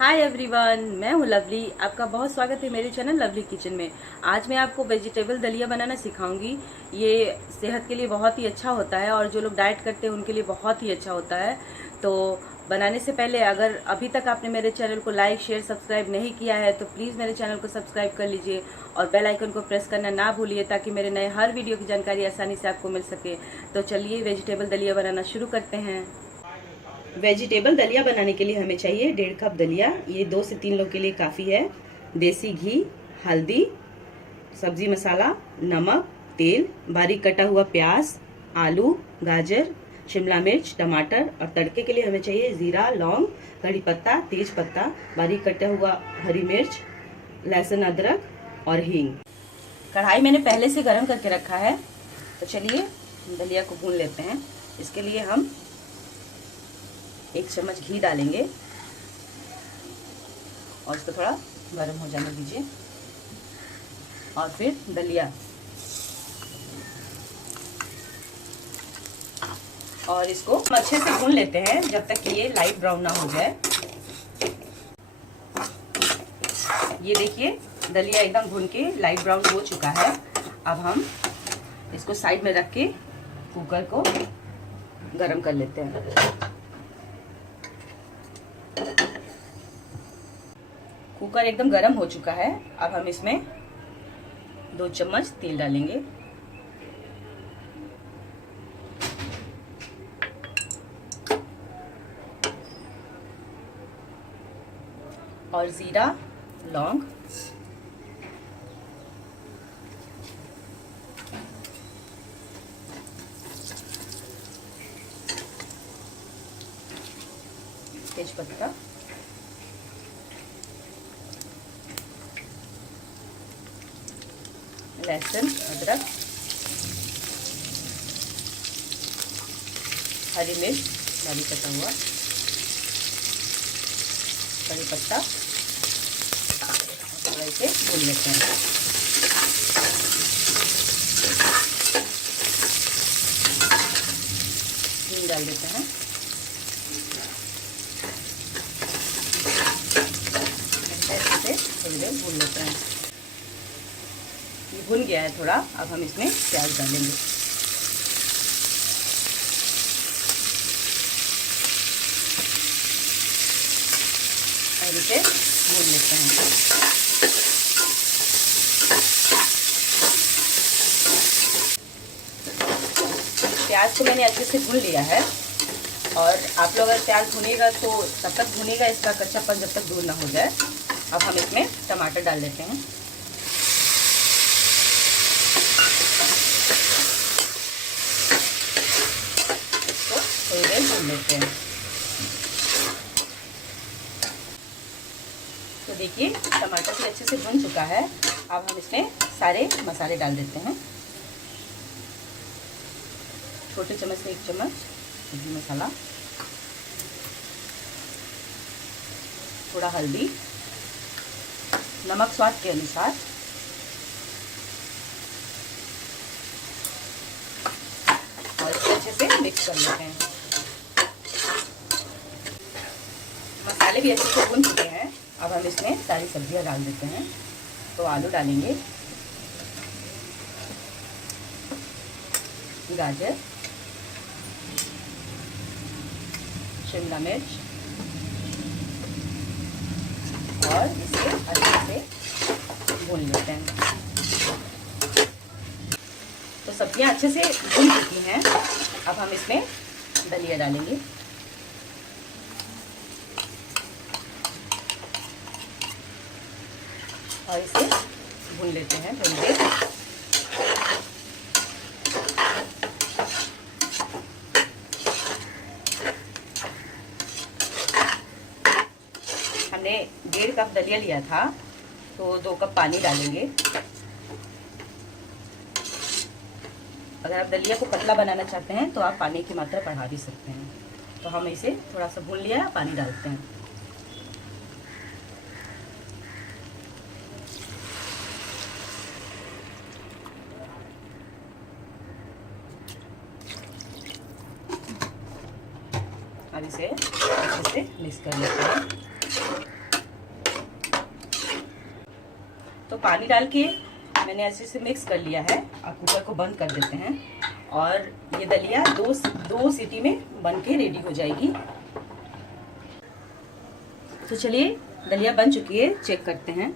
Hi everyone, मैं हूँ lovely. आपका बहुत स्वागत है मेरे चैनल लवली किचन में। आज मैं आपको वेजिटेबल दलिया बनाना सिखाऊंगी। ये सेहत के लिए बहुत ही अच्छा होता है और जो लोग डाइट करते हैं उनके लिए बहुत ही अच्छा होता है। तो बनाने से पहले अगर अभी तक आपने मेरे चैनल को लाइक शेयर सब्सक्राइब नहीं किया है तो प्लीज़ मेरे चैनल को सब्सक्राइब कर लीजिए और बेल आइकन को प्रेस करना ना भूलिए ताकि मेरे नए हर वीडियो की जानकारी आसानी से आपको मिल सके। तो चलिए वेजिटेबल दलिया बनाना शुरू करते हैं। वेजिटेबल दलिया बनाने के लिए हमें चाहिए 1.5 कप दलिया। ये 2 से 3 लोग के लिए काफ़ी है। देसी घी, हल्दी, सब्जी मसाला, नमक, तेल, बारीक कटा हुआ प्याज, आलू, गाजर, शिमला मिर्च, टमाटर और तड़के के लिए हमें चाहिए जीरा, लौंग, कड़ी पत्ता, तेज पत्ता, बारीक कटा हुआ हरी मिर्च, लहसुन, अदरक और हींग। कढ़ाई मैंने पहले से गर्म करके रखा है, तो चलिए दलिया को भून लेते हैं। इसके लिए हम 1 चम्मच घी डालेंगे और इसको थोड़ा गर्म हो जाने दीजिए और फिर दलिया और इसको अच्छे से भून लेते हैं जब तक कि ये लाइट ब्राउन ना हो जाए। ये देखिए दलिया एकदम भून के लाइट ब्राउन हो चुका है। अब हम इसको साइड में रख के कुकर को गरम कर लेते हैं। कुकर एकदम गर्म हो चुका है। अब हम इसमें 2 चम्मच तेल डालेंगे और जीरा, लौंग, तेज पत्ता, लहसुन, अदरक, हरी मिर्च बारीक कटा हुआ, कड़ी पत्ता, थोड़ा इसे भून लेते हैं। हींग डाल देते हैं। इसे थोड़ी देर भून लेते हैं। ये भुन गया है थोड़ा। अब हम इसमें प्याज डालेंगे। और इसे भून लेते हैं। प्याज को मैंने अच्छे से भून लिया है और आप लोग अगर प्याज भुनेगा तो तब तक भुनेगा इसका कच्चापन जब तक दूर ना हो जाए। अब हम इसमें टमाटर डाल देते हैं। थोड़ी देर भून लेते हैं। तो देखिए टमाटर भी अच्छे से भुन चुका है। अब हम इसमें सारे मसाले डाल देते हैं। छोटे चम्मच से 1 चम्मच सब्जी मसाला, थोड़ा हल्दी, नमक स्वाद के अनुसार, और इसे अच्छे से मिक्स कर लेते हैं। मसाले भी अच्छे से भुन चुके हैं। अब हम इसमें सारी सब्जियां डाल देते हैं। तो आलू डालेंगे, गाजर, शिमला मिर्च और इसे अच्छे से भून लेते हैं। तो सब्जियां अच्छे से भुन चुकी हैं। अब हम इसमें दलिया डालेंगे और इसे भून लेते हैं थोड़ी देर। हमने 1.5 कप दलिया लिया था तो 2 कप पानी डालेंगे। अगर आप दलिया को पतला बनाना चाहते हैं तो आप पानी की मात्रा बढ़ा भी सकते हैं। तो हम इसे थोड़ा सा भून लिया, पानी डालते हैं। अब इसे अच्छे से मिक्स कर लेते हैं। पानी डाल के मैंने अच्छे से मिक्स कर लिया है। अब कुकर को बंद कर देते हैं और ये दलिया दो सीटी में बन के रेडी हो जाएगी। तो चलिए दलिया बन चुकी है, चेक करते हैं।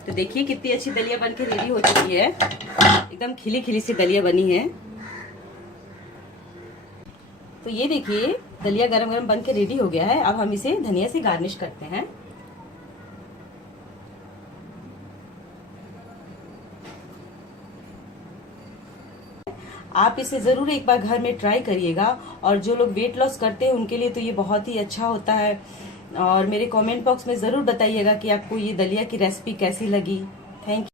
तो देखिए कितनी अच्छी दलिया बन के रेडी हो चुकी है, एकदम खिली खिली सी दलिया बनी है। तो ये देखिए दलिया गरम गरम बन के रेडी हो गया है। अब हम इसे धनिया से गार्निश करते हैं। आप इसे जरूर एक बार घर में ट्राई करिएगा, और जो लोग वेट लॉस करते हैं उनके लिए तो ये बहुत ही अच्छा होता है। और मेरे कमेंट बॉक्स में जरूर बताइएगा कि आपको ये दलिया की रेसिपी कैसी लगी। Thank you.